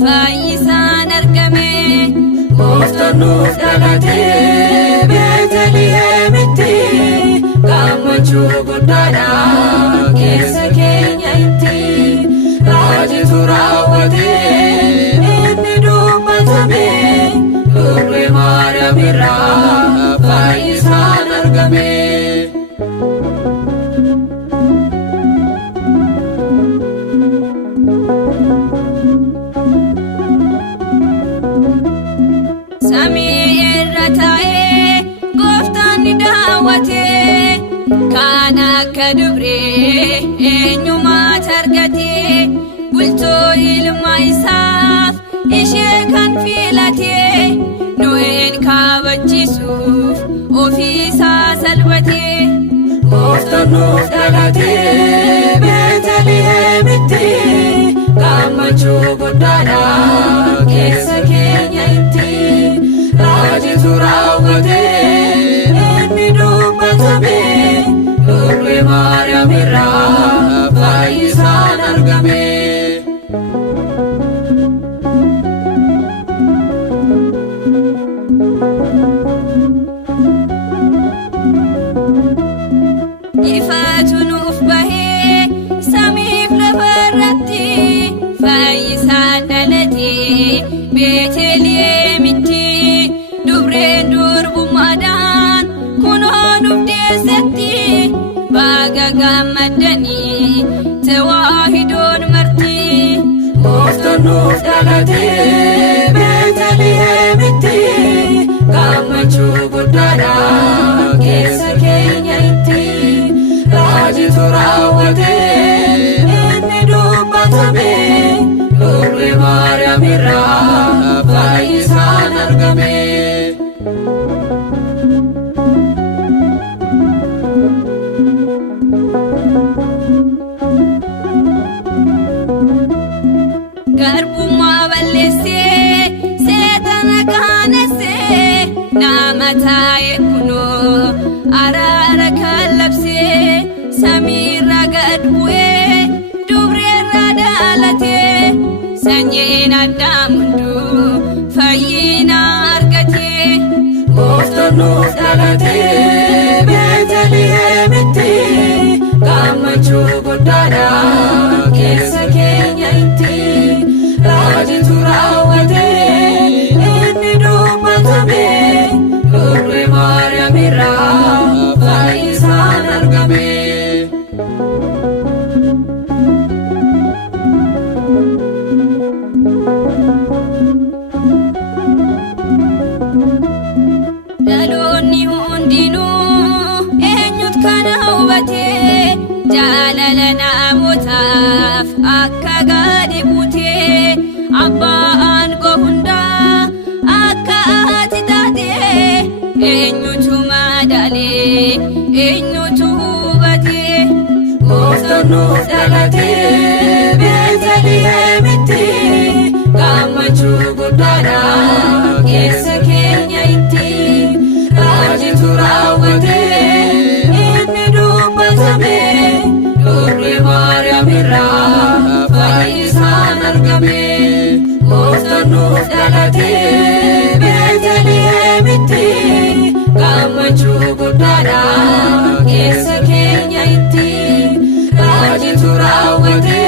Fayyisan argame Gooftanuuf dhalatee Beetlihemitti gammachuu guddaadha keessa keenya itti raajitu raawwatee inni dubbatame dubree Maariyaam irraa fayyisaan argame. Kan akka dubree eenyumaat argatee bultoo ilma isaaf ishee kan filatee Noheen kabachiisuuf ofiisaa salphatee Gooftanuuf dhalatee Beetlihemitti gammachuu guddaadha keessa keenya itti raajitu raawwatee inni dubbatame dubree Maariyaam irraa fayyisaan argame. Ifaatu nuuf bahee samiif lafarratti fayyisaan dhalatee Beetlihemitti dubreen durbummaadhaan kunoo nuuf deessetti baga gammaddanii tawaahidoon marti. Gooftanuuf dhalatee Beetlihemitti gammachuu guddaadha keessa keenya itti raajitu raawwatee inni dubbatame dubree Maariyaam irraa fayyisaan argame. Garbummaa balleessee seetana qaanessee nama taa'e kunoo araara kan labsee samiirra gad bu'ee dubreerra dhalatee sanyiin Addaam hunduu fayyina argatee. Gooftanuuf dhalatee Beetlihemitti gammachuu guddaadha keessa keenya itti raajitu raawwatee inni dubbatame dubree Maariyaam irraa fayyisaan argame. Dhaloonni hundinuu eenyutu kana hubatee jaalala namootaaf akka gadi buutee abbaa aangoo hundaa akka ati taatee eenyutu madaalee eenyutu hubatee. Gooftanuuf dhalatee Beetlihemitti gammachuu guddaadha keessa keenya itti raajitu raawwatee inni dubbatame dubree Maariyaam irraa fayyisaan argame. Gooftanuuf dhalatee Beetlihemitti gammachuu guddaadha keessa keenya itti raajitu raawwatee